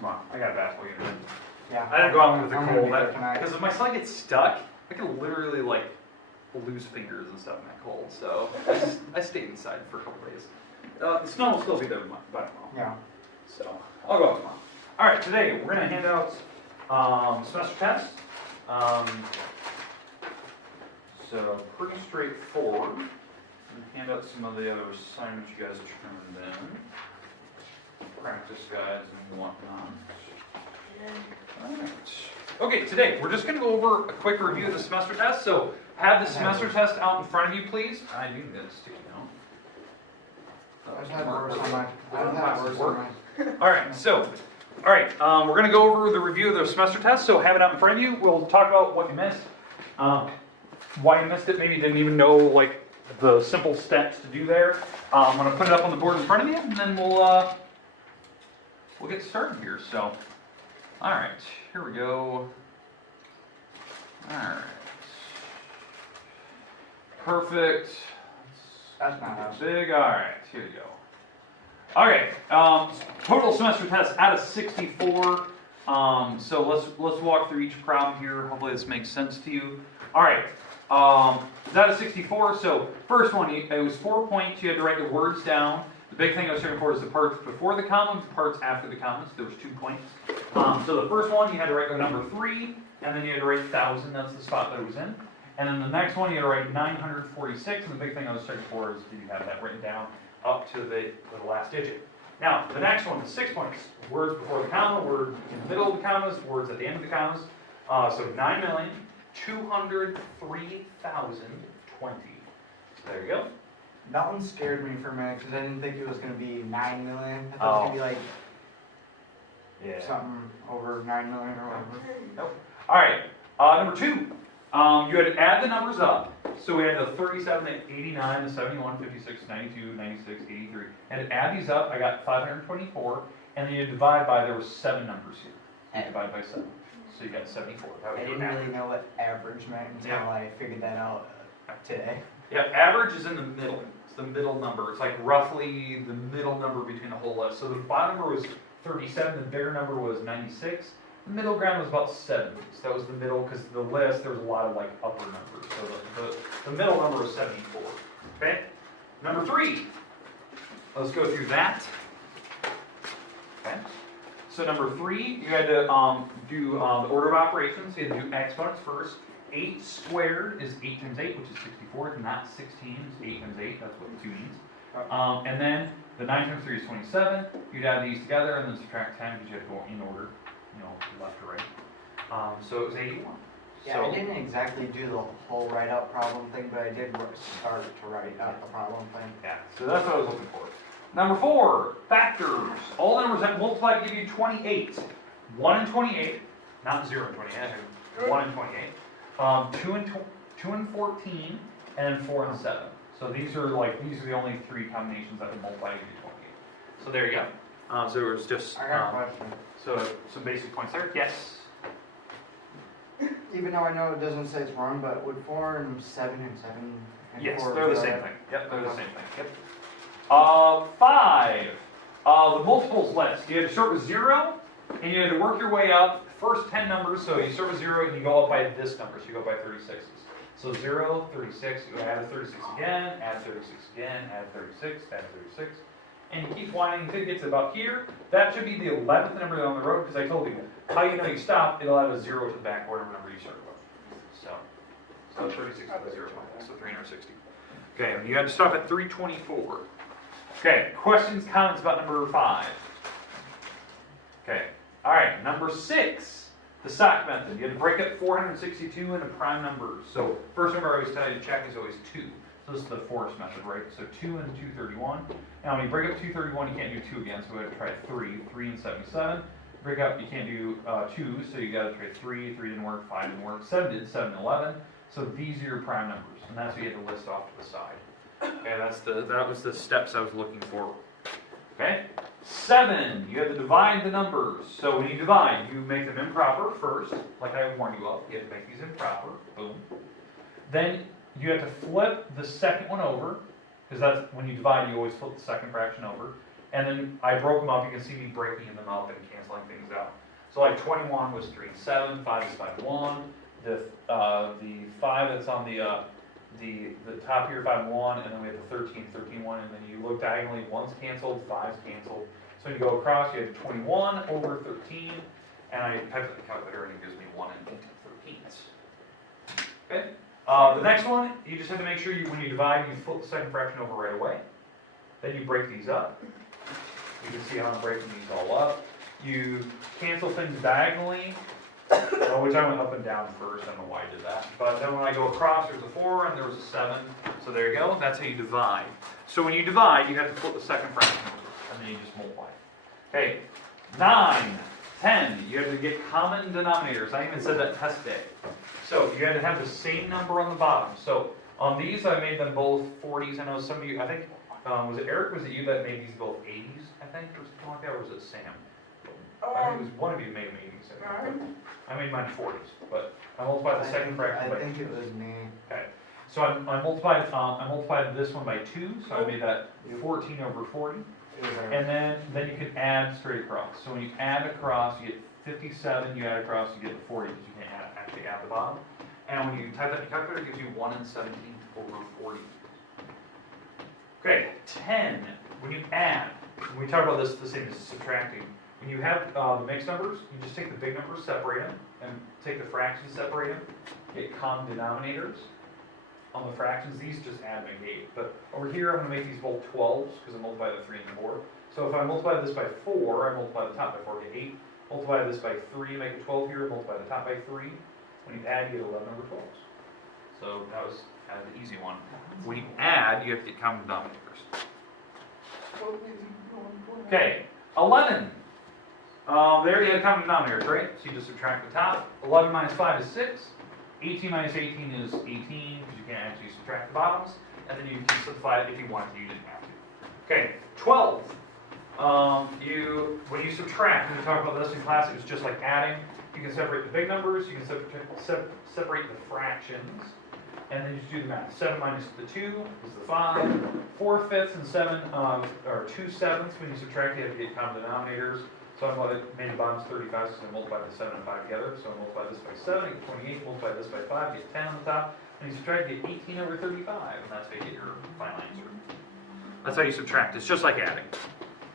Come on, I got a basketball game. Yeah. I didn't go out with the I'm gonna cold. be there tonight. Because if my sled gets stuck, I could literally like lose fingers and stuff in that cold. So I stayed inside for a couple days. The snow will still be there by tomorrow. Yeah. So I'll go out tomorrow. All right, today we're gonna hand out semester tests. So pretty straightforward. I'm gonna hand out some of the other assignments you guys turned in, practice guides and whatnot. All right. Okay, today we're just going to go over a quick review of the semester test. So have the semester test out in front of you, please. I do get a sticky note. I've had worse on mine. All right, so, we're going to go over the review of the semester test. So have it out in front of you. We'll talk about what you missed, why you missed it. Maybe you didn't even know like the simple steps to do there. I'm going to put it up on the board in front of you, and then we'll get started here. So. All right, here we go. All right. Perfect. That's not us. Big. All right, here we go. All right. Total semester test out of 64. So let's walk through each problem here. Hopefully this makes sense to you. All right. It's out of 64. So first one, it was 4 points. You had to write the words down. The big thing I was looking for is the parts before the commas, the parts after the commas. There was 2 points. So the first one, you had to write the number 3, and then you had to write 1,000. That's the spot that it was in. And then the next one, you had to write 946. And the big thing I was checking for is did you have that written down up to the last digit. Now, the next one is 6 points. Words before the comma, words in the middle of the commas, words at the end of the commas. So 9,203,020. So there you go. That one scared me for a minute because I didn't think it was going to be 9 million. I thought it was going to be like something over 9 million or whatever. Nope. All right. Number 2. You had to add the numbers up. So we had the 37, the 89, the 71, 56, 92, 96, 83. And to add these up, I got 524. And then you divide by, there were 7 numbers here. And divide by 7. So you got 74. I didn't really know what average meant until I figured that out today. Yeah, average is in the middle. It's the middle number. It's like roughly the middle number between the whole list. So the bottom number was 37, the bigger number was 96. The middle ground was about 70. So that was the middle, because the list, there was a lot of like upper numbers. So the middle number was 74. Okay? Number 3. Let's go through that. Okay? So number 3, you had to do the order of operations. So you had to do exponents first. 8 squared is 8 times 8, which is 64. It's not 16, it's 8 times 8. That's what the 2 means. And then the 9 times 3 is 27. You'd add these together and then subtract 10 because you have to go in order, left to right. So it was 81. Yeah, so, I didn't exactly do the whole write-out problem thing, but I did start to write out the problem thing. Yeah, so that's what I was looking for. Number 4, factors. All numbers that multiply give you 28. 1 and 28, not 0 and 28, 1 and 28. 2 and 14, and then 4 and 7. So these are the only 3 combinations that can multiply to give you 28. So there you go. So it was just I got a question. So some basic points there. Yes. Even though I know it doesn't say it's wrong, but would 4 and 7 and 7 and Yes, 4 they're the be same right? thing. Yep, they're the same thing. Yep. 5. The multiples list. You had to start with 0, and you had to work your way up. First 10 numbers, so you start with 0 and you go up by this number, so you go by 36s. So 0, 36, you add a 36 again, add 36 again, add 36, add 36. And you keep winding until you get to about here. That should be the 11th number on the road, because I told you, how you know you stop, it'll add a 0 to the back, whatever number you started with. So 36 with a 0, so 360. Okay, and you had to stop at 324. Okay, questions, comments about number 5? Okay. All right, number 6, the sock method. You had to break up 462 into prime numbers. So first number I always tell you to check is always 2. So this is the forest method, right? So 2 and 231. Now when you break up 231, you can't do 2 again, so we have to try 3. 3 and 77. Break up, you can't do 2, so you got to try 3. 3 didn't work, 5 didn't work. 7 did, 7 and 11. So these are your prime numbers, and that's what you have to list off to the side. Okay, that was the steps I was looking for. Okay? 7, you have to divide the numbers. So when you divide, you make them improper first, like I warned you of. You have to make these improper. Boom. Then you have to flip the second one over, because that's when you divide, you always flip the second fraction over. And then I broke them up. You can see me breaking them up and canceling things out. So like 21 was 3 and 7, 5 is 5 and 1. The 5 that's on the top here, 5 and 1, and then we have the 13, 13, 1, and then you look diagonally, 1's canceled, 5's canceled. So when you go across, you have 21 over 13, and I type it in the calculator and it gives me 1 and 13. Okay. The next one, you just have to make sure when you divide, you flip the second fraction over right away. Then you break these up. You can see how I'm breaking these all up. You cancel things diagonally, which I went up and down first. I don't know why I did that. But then when I go across, there's a 4 and there was a 7. So there you go. That's how you divide. So when you divide, you have to flip the second fraction over, and then you just multiply. Okay, 9, 10. You have to get common denominators. I even said that test day. So you had to have the same number on the bottom. So on these, I made them both 40s. I know some of you, I think, was it Eric, was it you that made these both 80s, I think, or something like that, or was it Sam? I think it was one of you made them 80s. I made mine 40s, but I multiplied the second fraction by 2. I think it was me. Okay, so I multiplied this one by 2, so I made that 14 over 40. And then you can add straight across. So when you add across, you get 57, you add across, you get the 40, because you can't actually add the bottom. And when you type that in the calculator, it gives you 1 and 17 over 40. Okay, 10, when you add, when we talk about this, the same as subtracting, when you have the mixed numbers, you just take the big numbers, separate them, and take the fractions, separate them, get common denominators. On the fractions, these just add and negate. But over here, I'm going to make these both 12s, because I multiply the 3 and 4. So if I multiply this by 4, I multiply the top by 4, get 8. Multiply this by 3, make it 12 here, multiply the top by 3. When you add, you get 11 over 12s. So that was kind of the easy one. When you add, you have to get common denominators. Okay, 11. They already had common denominators, right? So you just subtract the top. 11 minus 5 is 6. 18 minus 18 is 18, because you can't actually subtract the bottoms. And then you can simplify it if you want to, you didn't have to. Okay, 12. When you subtract, when we talk about this in class, it was just like adding. You can separate the big numbers, you can separate the fractions, and then you just do the math. 7 minus the 2 is the 5. 4 fifths and 7 are 2 sevenths. When you subtract, you have to get common denominators. So I made the bottoms 35, so I multiply the 7 and 5 together. So I multiply this by 7, I get 28, multiply this by 5, get 10 on the top. And you subtract, you get 18 over 35, and that's how you get your final answer. That's how you subtract. It's just like adding.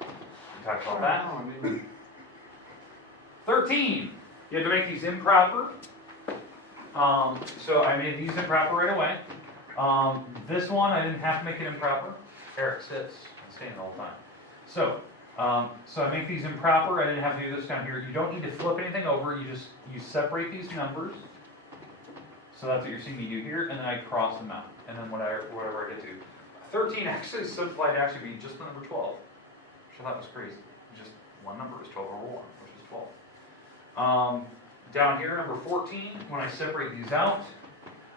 We talked about that. 13. You had to make these improper. So I made these improper right away. This one, I didn't have to make it improper. Eric sits. I'm standing all the time. So I make these improper. I didn't have to do this down here. You don't need to flip anything over. You separate these numbers. So that's what you're seeing me do here, and then I cross them out. And then whatever I get to. 13 actually is simplified to actually be just the number 12. Which I thought was crazy. Just one number is 12 over 1, which is 12. Down here, number 14, when I separate these out,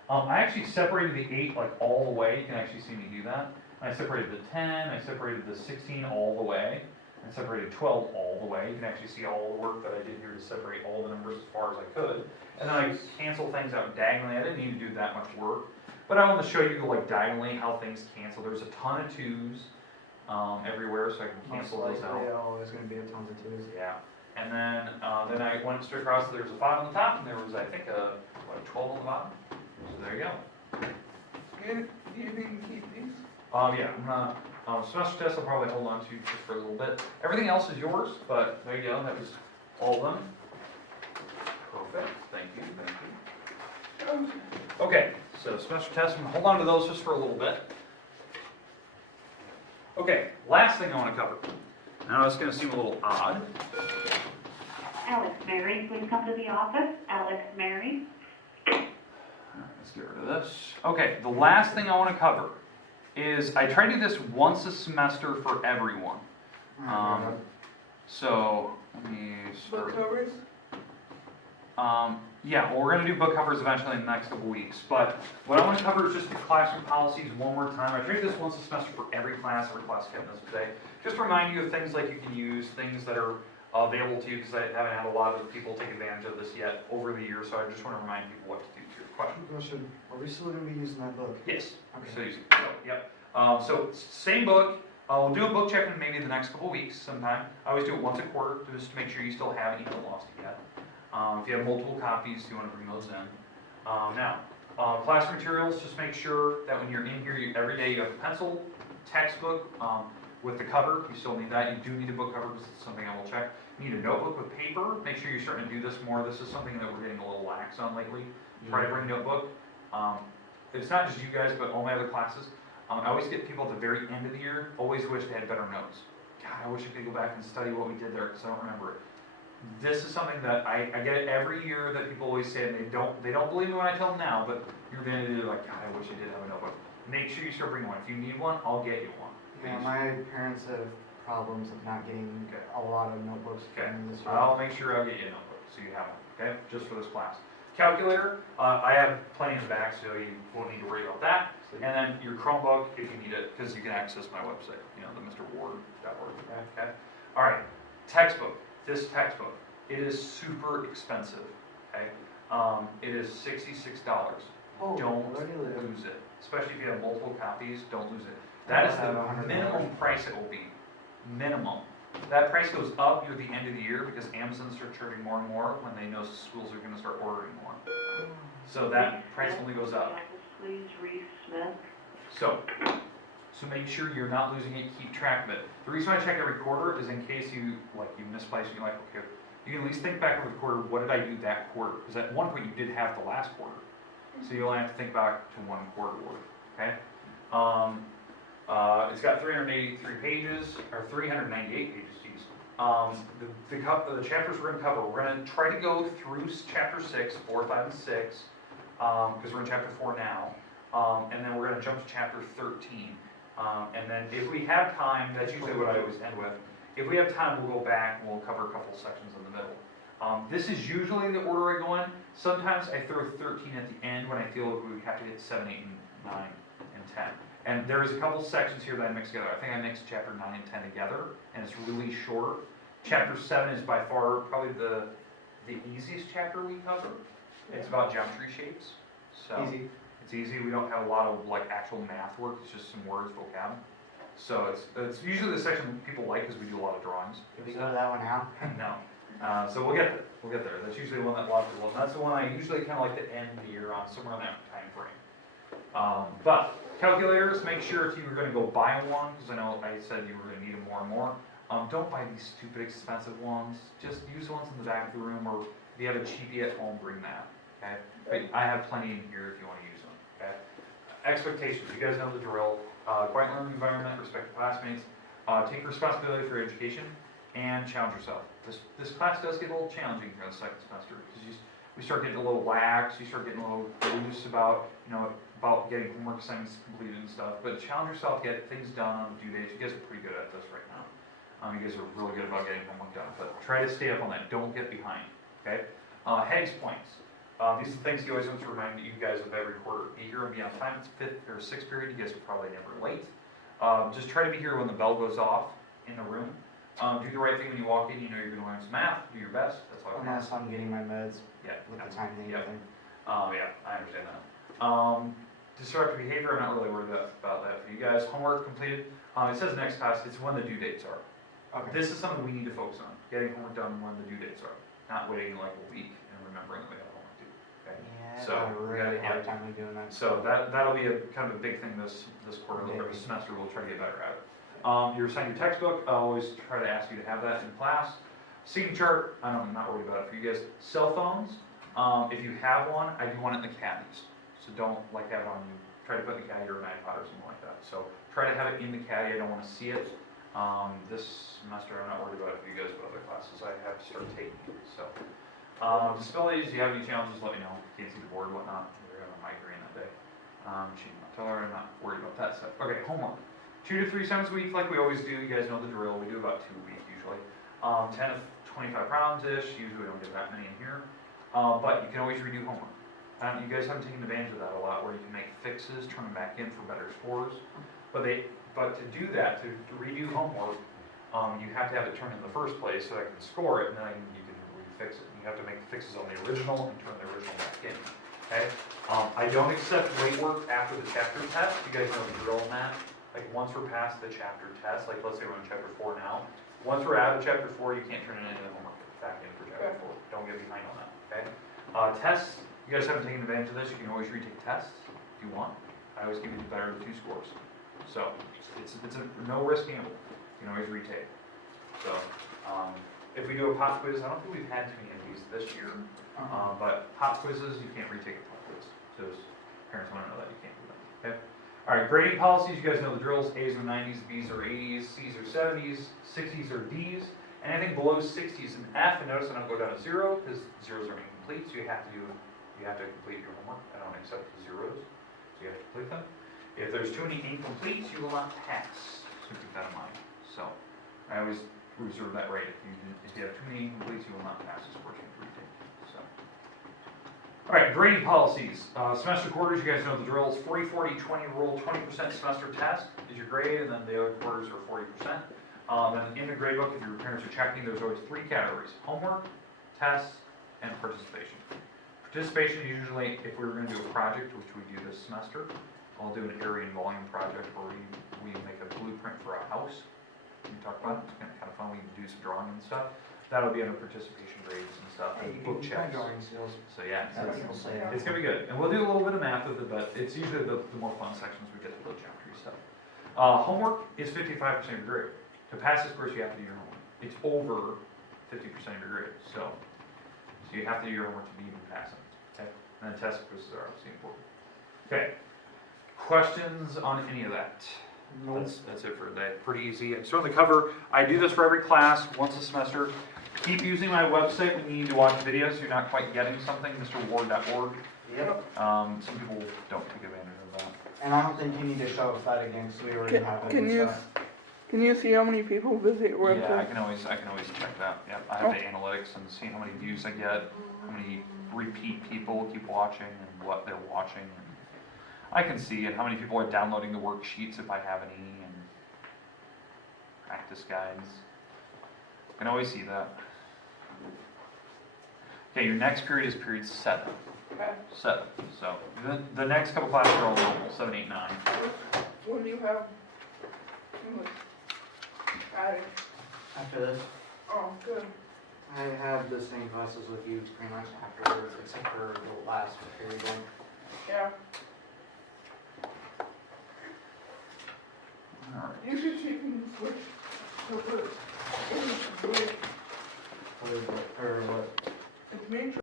I actually separated the 8 like all the way. You can actually see me do that. I separated the 10, I separated the 16 all the way, and separated 12 all the way. You can actually see all the work that I did here to separate all the numbers as far as I could. And then I cancel things out diagonally. I didn't need to do that much work. But I want to show you like diagonally how things cancel. There's a ton of 2's everywhere, so I can cancel those out. Yeah, there's going to be a ton of 2's. Yeah. And then I went straight across. There was a 5 on the top, and there was, I think, a 12 on the bottom. So there you go. You can keep these? Yeah, I'm gonna, semester test I'll probably hold on to just for a little bit. Everything else is yours, but there you go, that was all of them. Perfect, thank you. Okay, so semester test, I'm gonna hold on to those just for a little bit. Okay, last thing I wanna cover. Now it's gonna seem a little odd. Alex Mary, please come to the office. Alex Mary. Let's get rid of this. Okay, the last thing I wanna cover is I try to do this once a semester for everyone. So let me start. Book covers? Yeah, well, we're going to do book covers eventually in the next couple weeks. But what I want to cover is just the classroom policies one more time. I try to do this once a semester for every class kept this today. Just to remind you of things like you can use, things that are available to you, because I haven't had a lot of people take advantage of this yet over the years. So I just want to remind people what to do. To your question. Are we still going to be using that book? Yes. Okay. So, yep. So same book. We'll do a book check in maybe the next couple weeks sometime. I always do it once a quarter just to make sure you still have it, you haven't lost it yet. If you have multiple copies, you want to bring those in. Class materials, just make sure that when you're in here, every day you have a pencil, textbook, with the cover. You still need that. You do need a book cover because it's something I will check. You need a notebook with paper. Make sure you're starting to do this more. This is something that we're getting a little lax on lately. Try to bring a notebook. It's not just you guys, but all my other classes. I always get people at the very end of the year, always wish they had better notes. God, I wish I could go back and study what we did there because I don't remember it. This is something that I get it every year that people always say, and they don't believe me when I tell them now, but you're going to do like, God, I wish I did have a notebook. Make sure you start bringing one. If you need one, I'll get you one. Yeah, my parents have problems of not getting a lot of notebooks in this year. I'll make sure I'll get you a notebook so you have one, okay? Just for this class. Calculator, I have plenty in the back, so you won't need to worry about that. And then your Chromebook, if you need it, because you can access my website, the mrward.org. Okay? All right, textbook. This textbook, it is super expensive, okay? It is $66. Oh, Don't really? lose it. Especially if you have multiple copies, don't lose it. That is the minimum price it will be. Minimum. That price goes up near the end of the year because Amazon starts charging more and more when they know schools are going to start ordering more. So that price only goes up. Please, Reese Smith. So make sure you're not losing it. Keep track of it. The reason I check every quarter is in case you misplace and you're like, okay, you can at least think back over the quarter. What did I do that quarter? Because at one point you did have the last quarter, so you only have to think back to one quarter worth. Okay. It's got 383 pages, or 398 pages, geez. The chapters we're going to cover, we're going to try to go through chapter 6, 4, 5, and 6, because we're in chapter 4 now, and then we're going to jump to chapter 13. And then if we have time, that's usually what I always end with, if we have time, we'll go back and we'll cover a couple sections in the middle. This is usually the order I go in. Sometimes I throw 13 at the end when I feel like we have to get 7, 8, and 9, and 10. And there's a couple sections here that I mix together. I think I mixed chapter 9 and 10 together, and it's really short. Chapter 7 is by far probably the easiest chapter we cover. It's about geometry shapes. So Easy. it's easy. We don't have a lot of actual math work. It's just some words, vocab. So it's usually the section people like because we do a lot of drawings. Did we go to that one now? No. So we'll get there. We'll get there. That's usually the one that a lot of people love. That's the one I usually kind of like to end the year on, somewhere in that time frame. But calculators, make sure if you were going to go buy one, because I know I said you were going to need them more and more. Don't buy these stupid expensive ones. Just use the ones in the back of the room, or if you have a cheapie at home, bring that. Okay. But I have plenty in here if you want to use them. Okay. Expectations. You guys know the drill. Quiet learning environment. Respect your classmates. Take responsibility for your education and challenge yourself. This class does get a little challenging for the second semester because we start getting a little lax. You start getting a little loose about about getting homework assignments completed and stuff. But challenge yourself, get things done on due dates. You guys are pretty good at this right now. You guys are really good about getting homework done. But try to stay up on that. Don't get behind. Okay. Headaches points. These are things you always want to remind you guys of every quarter. Be here and be on time. It's 5th or 6th period. You guys are probably never late. Just try to be here when the bell goes off in the room. Do the right thing when you walk in. You know you're going to learn some math. Do your best. That's all. Unless I'm getting my meds. Yeah. With the time thing. Yeah. Yeah, I understand that. Disruptive behavior, I'm not really worried about that for you guys. Homework completed. It says next class, it's when the due dates are. Okay. This is something we need to focus on. Getting homework done when the due dates are. Not waiting like a week and remembering that we have homework due. Okay? Yeah, So, I have a we really gotta- hard time with doing that. So that'll be a kind of a big thing this quarter, or this semester. We'll try to get better at it. You're assigned your textbook. I'll always try to ask you to have that in class. Seating chart, I'm not worried about it for you guys. Cell phones, if you have one, I do want it in the caddies. So don't have it on you. Try to put it in the caddy or an iPod or something like that. So try to have it in the caddy. I don't want to see it. This semester, I'm not worried about it for you guys, but other classes I have to start taking. So disabilities, you have any challenges, let me know. Can't see the board, whatnot. We're having a migraine that day. Tell her I'm not worried about that stuff. Okay, homework. 2 to 3 times a week, like we always do. You guys know the drill. We do about 2 a week usually. 10 to 25 rounds-ish. Usually we don't get that many in here. But you can always redo homework. You guys haven't taken advantage of that a lot, where you can make fixes, turn them back in for better scores. But to do that, to redo homework, you have to have it turned in the first place so I can score it, and then you can refix it. You have to make the fixes on the original and turn the original back in. Okay? I don't accept late work after the chapter test. You guys know the drill on that. I like once we're past the chapter test, like let's say we're on chapter 4 now, once we're out of chapter 4, you can't turn in any of the homework back in for chapter 4. Don't get behind on that, okay? Tests, you guys haven't taken advantage of this, you can always retake tests if you want. I always give you the better of the 2 scores. So, it's a no risk gamble. You can always retake. So, if we do a pop quiz, I don't think we've had too many of these this year, but pop quizzes, you can't retake a pop quiz. So, parents want to know that you can't do that, okay? All right, grading policies, you guys know the drills. A's are 90s, B's are 80s, C's are 70s, 60s are D's. Anything below 60 is an F, and notice I don't go down to 0 because zeros are incomplete, so you have to complete your homework. I don't accept the zeros, so you have to complete them. If there's too many incompletes, you will not pass. So keep that in mind. So I always reserve that right. If you have too many incompletes, you will not pass this portion of retake. So. All right, grading policies. Semester quarters, you guys know the drills. 40, 40, 20 rule, 20% semester test is your grade, and then the other quarters are 40%. And in the grade book, if your parents are checking, there's always 3 categories: homework, tests, and participation. Participation, usually, if we were going to do a project, which we do this semester, I'll do an area and volume project where we make a blueprint for a house. We talk about it. It's kind of fun. We can do some drawing and stuff. That'll be under participation grades and stuff, and book checks. So yeah, it's gonna be good. And we'll do a little bit of math with it, but it's usually the more fun sections we get to the chapter stuff. Homework is 55% of your grade. To pass this course, you have to do your homework. It's over 50% of your grade. So you have to do your homework to be even passing. Okay? And then test quizzes are obviously important. Okay. Questions on any of that? Nope. That's it for today. Pretty easy. I just wanted to cover, I do this for every class once a semester. Keep using my website when you need to watch videos. You're not quite getting something, MrWard.org. Yep. Some people don't take advantage of that. And I don't think you need to show us that again, because we already have it. Can you see how many people visit your website? Yeah, I can always check that. Yep, I have the analytics and see how many views I get, how many repeat people keep watching, and what they're watching. And I can see and how many people are downloading the worksheets if I have any, and practice guides. I can always see that. Okay, your next period is period 7. Okay. 7. So the next couple classes are all normal, 7, 8, 9. When do you have English? After this, Oh, good. I have the same classes with you pretty much afterwards, except for the last period one. Yeah. All right. You should take English so good.